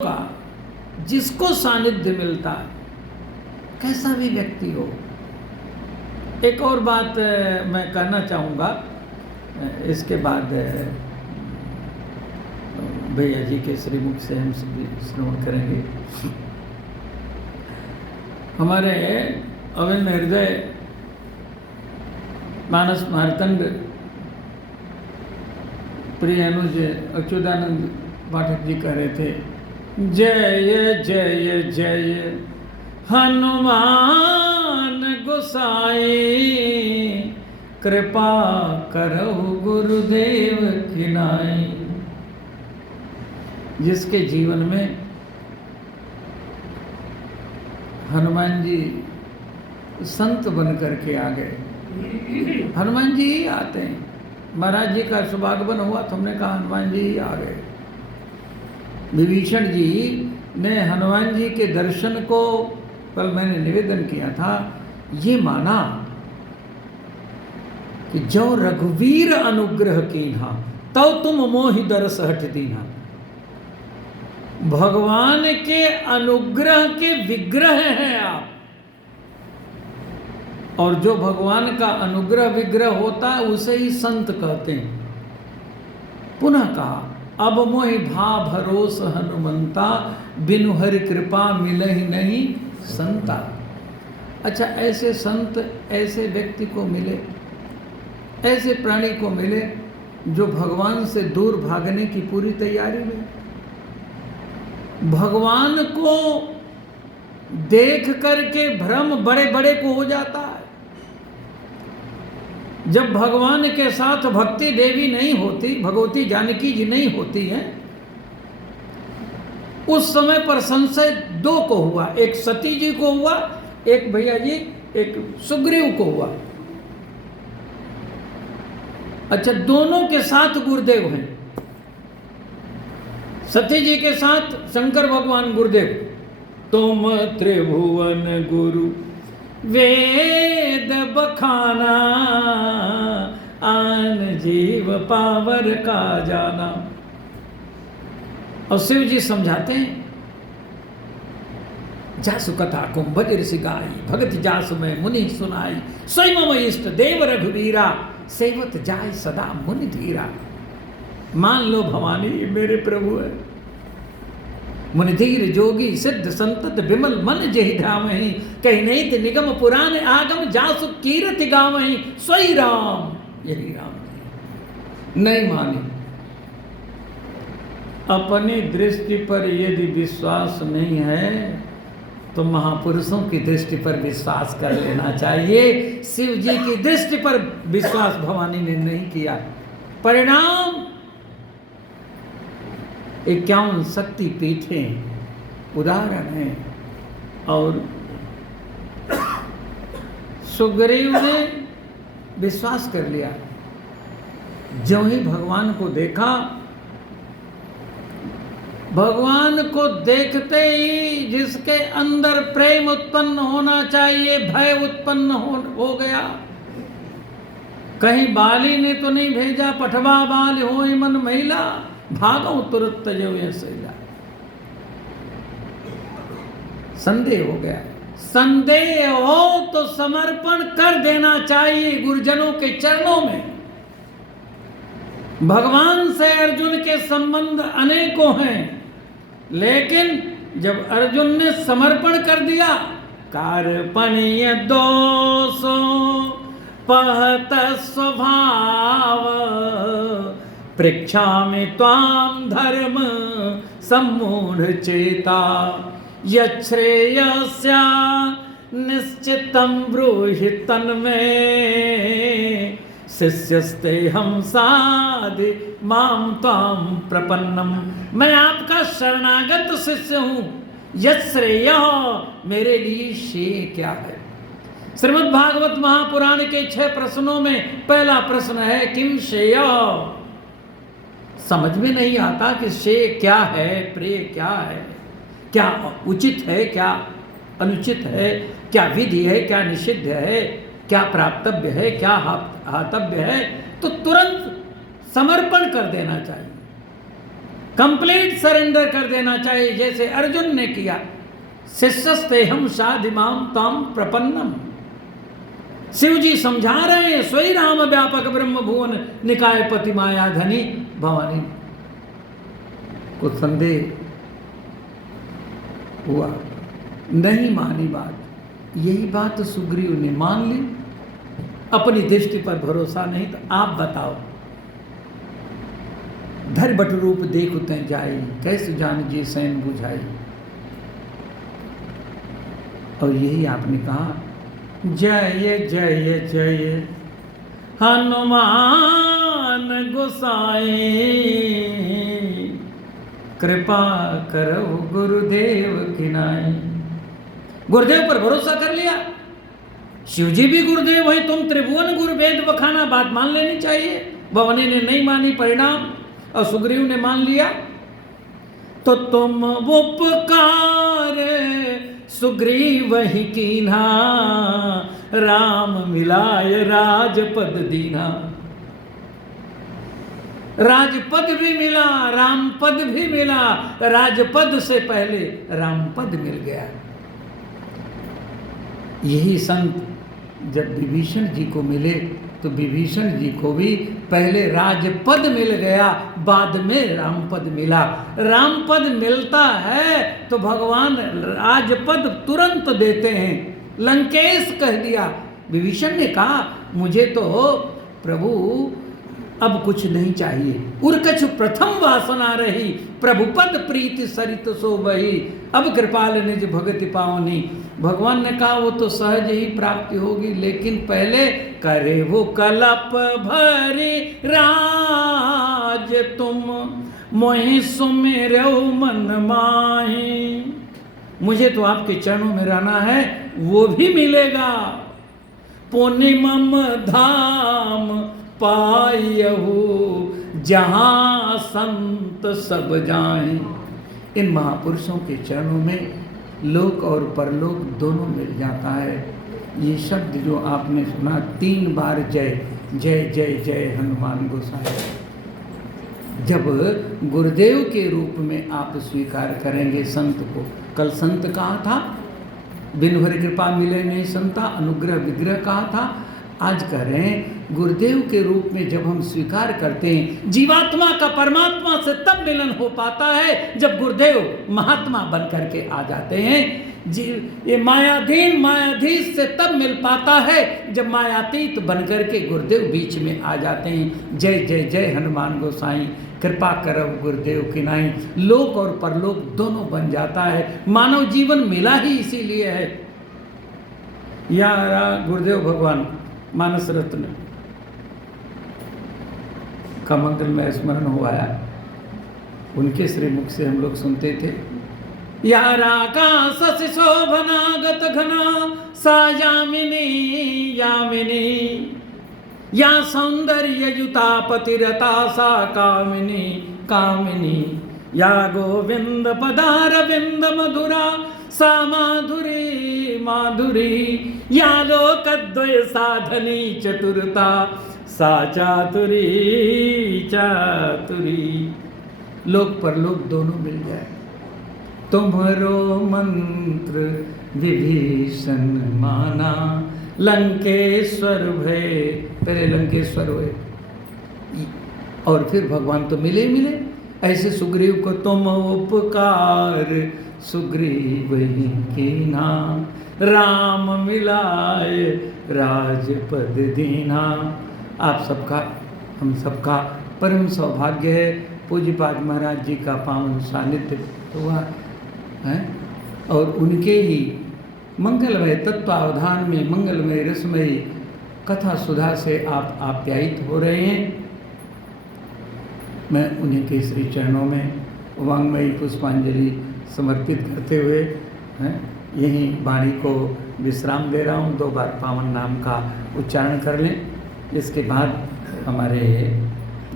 का जिसको सानिध्य मिलता है, कैसा भी व्यक्ति हो। एक और बात मैं कहना चाहूँगा, इसके बाद भैया जी के श्रीमुख से हम श्रवण करेंगे। हमारे अविन्द हृदय मानस मार्तंड प्रिय अनुज अच्युतानंद पाठक जी कह रहे थे, जय जय जय हनुमान गोसाई, कृपा करहु गुरुदेव खिनाई। जिसके जीवन में हनुमान जी संत बन करके आ गए। हनुमान जी ही आते हैं। महाराज जी का शुभागमन हुआ तो हमने कहा हनुमान जी ही आ गए। विभीषण जी ने हनुमान जी के दर्शन को, कल मैंने निवेदन किया था, ये माना कि जो रघुवीर अनुग्रह कीन्हा तव तुम मोहि दरस हठ दीन्हा। भगवान के अनुग्रह के विग्रह हैं आप, और जो भगवान का अनुग्रह विग्रह होता है उसे ही संत कहते हैं। पुनः कहा, अब मोहि भा भरोस हनुमंता, बिनु हरि कृपा मिलहि नहीं संता। अच्छा, ऐसे संत ऐसे व्यक्ति को मिले, ऐसे प्राणी को मिले जो भगवान से दूर भागने की पूरी तैयारी में। भगवान को देख करके भ्रम बड़े बड़े को हो जाता है। जब भगवान के साथ भक्ति देवी नहीं होती, भगवती जानकी जी नहीं होती हैं, उस समय पर संशय दो को हुआ, एक सती जी को हुआ, एक भैया जी एक सुग्रीव को हुआ। अच्छा, दोनों के साथ गुरुदेव हैं। सती जी के साथ शंकर भगवान गुरुदेव, तुम त्रिभुवन गुरु वेद बखाना, आन जीव पावर का जाना। और शिव जी समझाते हैं, जासु कथा कुंभज ऋषि गाई, भगत जासु में मुनि सुनाई, स्वयं मम इष्ट देव रघुवीरा, सेवत जाय सदा मुनि धीरा। मान लो भवानी मेरे प्रभु है। मुनिधीर जोगी सिद्ध संतत विमल मन जहि ध्यावहि, कही नहीं थे निगम पुराण आगम, जासु कीरति गावहि, स्वई राम। यही राम नहीं माने। अपनी दृष्टि पर यदि विश्वास नहीं है तो महापुरुषों की दृष्टि पर विश्वास कर लेना चाहिए। शिव जी की दृष्टि पर विश्वास भवानी ने नहीं किया। परिणाम 51 शक्ति पीठें उदाहरण हैं। और सुग्रीव ने विश्वास कर लिया। जो ही भगवान को देखा, भगवान को देखते ही जिसके अंदर प्रेम उत्पन्न होना चाहिए, भय उत्पन्न हो गया। कहीं बाली ने तो नहीं भेजा, पठवा बाल होय मन महिला, भागो तुरंत तजो यह सैला। संदेह हो गया। संदेह हो तो समर्पण कर देना चाहिए गुरुजनों के चरणों में। भगवान से अर्जुन के संबंध अनेकों हैं, लेकिन जब अर्जुन ने समर्पण कर दिया, कार्पण्य दोषो पहत स्वभाव, पृच्छामि त्वां धर्म सम्मूढ़ चेता, यच्छ्रेयस्या निश्चितं ब्रूहि तन्मे, शिष्यस्ते हम साधि माम त्वाम प्रपन्नम। मैं आपका शरणागत शिष्य हूँ। यश्रेय, मेरे लिए श्रेय क्या है। श्रीमद् भागवत महापुराण के 6 प्रश्नों में पहला प्रश्न है किम श्रेय। समझ में नहीं आता कि श्रेय क्या है, प्रिय क्या है, क्या उचित है, क्या अनुचित है, क्या विधि है, क्या निषिद्ध है, क्या प्राप्तव्य है, क्या हातव्य है। तो तुरंत समर्पण कर देना चाहिए। कंप्लीट सरेंडर कर देना चाहिए, जैसे अर्जुन ने किया। शिष्यस्ते हम शाधिमाम ताम प्रपन्नम। शिव जी समझा रहे हैं, स्वयं राम व्यापक ब्रह्म भुवन निकाय पति माया धनी भवानी। कुछ संदेह हुआ, नहीं मानी बात। यही बात सुग्रीव ने मान ली, अपनी दृष्टि पर भरोसा नहीं तो आप बताओ। धर बट रूप देखते जाई, कैसे जान जी सैन बुझाई। और यही आपने कहा, जय जय जय हनुमान गोसाई, कृपा करो गुरुदेव की नाई। गुरुदेव पर भरोसा कर लिया, शिव जी भी गुरुदेव है, तुम त्रिभुवन गुरु वेद बखाना, बात मान लेनी चाहिए। भवनी ने नहीं मानी, परिणाम, और सुग्रीव ने मान लिया। तो तुम उपकार सुग्रीव ही कीन्हा, राम मिलाय राजपद दीना। राजपद भी मिला, रामपद भी मिला, राजपद से पहले रामपद मिल गया। यही संत जब विभीषण जी को मिले तो विभीषण जी को भी पहले राजपद मिल गया, बाद में रामपद मिला। रामपद मिलता है तो भगवान राजपद तुरंत देते हैं। लंकेश कह दिया, विभीषण ने कहा मुझे तो प्रभु अब कुछ नहीं चाहिए। उर्कछ प्रथम वासना रही, प्रभुपद प्रीति सरित सो बही, अब कृपाल निज भगति पावनी। भगवान ने कहा वो तो सहज ही प्राप्ति होगी, लेकिन पहले करे वो कलप भरी राज, तुम मोहि सुमिरौ मन माहि। मुझे तो आपके चरणों में रहना है, वो भी मिलेगा। पुनिमम धाम पायहु, जहाँ संत सब जाएं। इन महापुरुषों के चरणों में लोक और परलोक दोनों मिल जाता है। ये शब्द जो आपने सुना 3 बार, जय जय जय जय हनुमान गोसाई। जब गुरुदेव के रूप में आप स्वीकार करेंगे संत को, कल संत कहा था बिन हरि कृपा मिले नहीं संता, अनुग्रह विग्रह कहा था। आज कह रहे हैं गुरुदेव के रूप में जब हम स्वीकार करते हैं, जीवात्मा का परमात्मा से तब मिलन हो पाता है जब गुरुदेव महात्मा बन करके आ जाते हैं। ये मायाधीश से तब मिल पाता है जब मायातीत बन करके गुरुदेव बीच में आ जाते हैं। जय जय जय हनुमान गोसाई, कृपा करब गुरुदेव की नाई। लोक और परलोक दोनों बन जाता है। मानव जीवन मिला ही इसीलिए है। यारा गुरुदेव भगवान मानस रत्न का मंगल में स्मरण हुआ है, उनके श्री मुख से हम लोग सुनते थे। यारा का शशि शोभनागत घना, सा यामिनी यामिनी, या सौंदर्य युता पतिरता, सा कामिनी कामिनी, या गोविंद पदारविंद मधुरा, सा माधुरी माधुरी, या लोकद्वय साधनी चतुरता, सा चातुरी चातुरी। लोक परलोक दोनों मिल जाए। तुम्हारो मंत्र विभीषण माना, लंकेश्वर भय। पहले लंकेश्वर हुए और फिर भगवान तो मिले मिले। ऐसे सुग्रीव को तुम उपकार सुग्रीव ही कीना, राम मिलाए राजपद दीना। आप सबका, हम सबका परम सौभाग्य है पूज्यपाद महाराज जी का पावन सानिध्य हुआ है, और उनके ही मंगलमय तत्वावधान में मंगलमय रसमय कथा सुधा से आप आप्यायित हो रहे हैं। मैं उन्हीं के श्री चरणों में वांगमयी पुष्पांजलि समर्पित करते हुए यहीं वाणी को विश्राम दे रहा हूँ। 2 बार पावन नाम का उच्चारण कर लें, इसके बाद हमारे